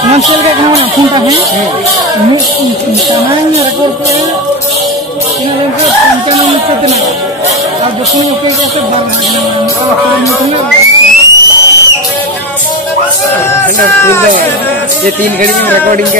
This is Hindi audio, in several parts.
चल के कहाँ फोन है सामान रिकॉर्ड पे इन लोगों को पंचायत में कितना और दूसरों के कैसे बाहर ये 3 घड़ी में रिकॉर्डिंग का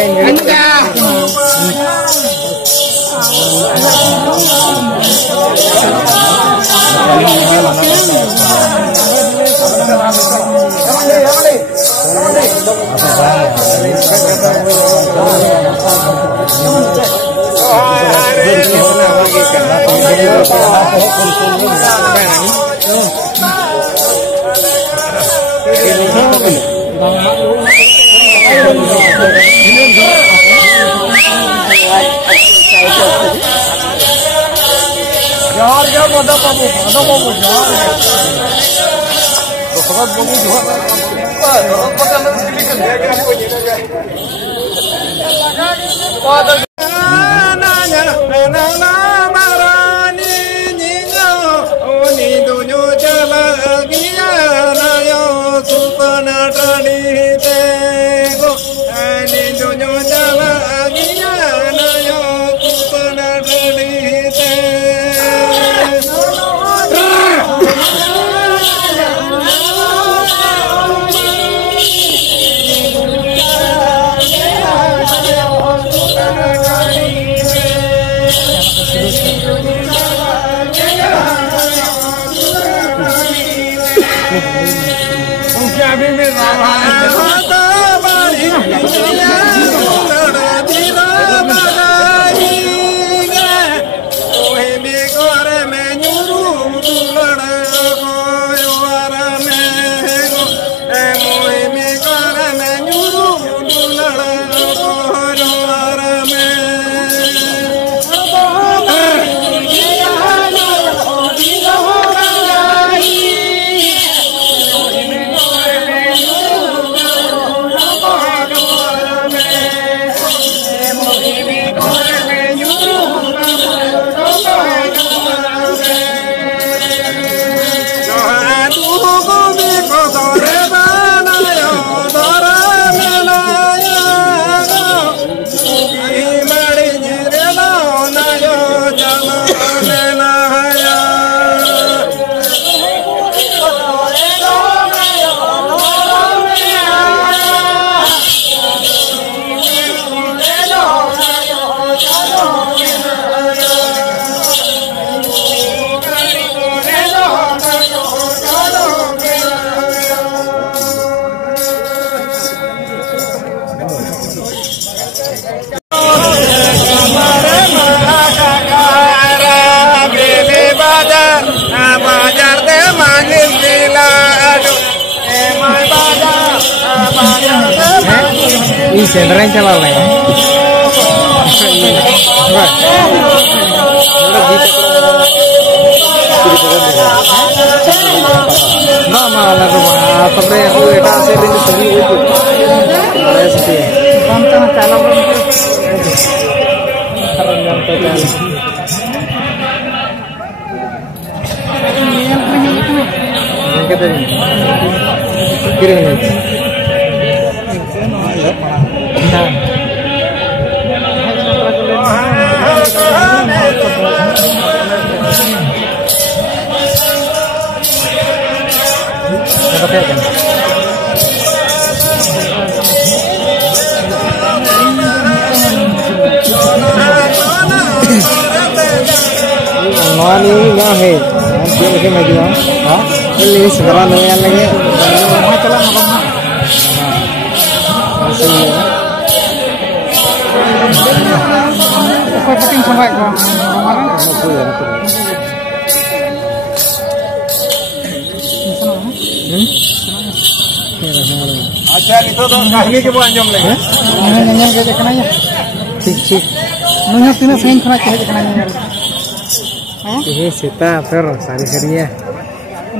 सेंटर चला रहे हैं है segera lumayan lagi अच्छा itu tuh kali ke buat anjom lagi nyanyi ke kananya cik nanya tina sain khana ke kananya ये सीता फिर सारी करिए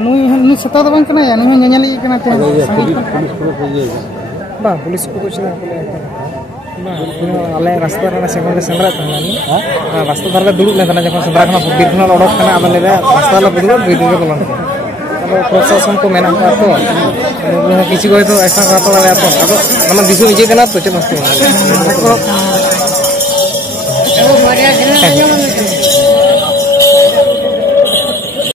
नु सीता तो बंद करना है नु नया लगी करना है बा पुलिस को कुछ ना बा अले रास्ता रे सेकंड सेंद्रा तहना नी रास्ता धरले दुडुब ले तहना जखन सेंद्रा खना बीर खना ओडक खना आबले रे रास्ता ले बुदुल बीर रे बोलन प्रशासन को मेना को तो किसी को तो ऐसा करता लगा तो अब हम दिसो इजे कना तो चलो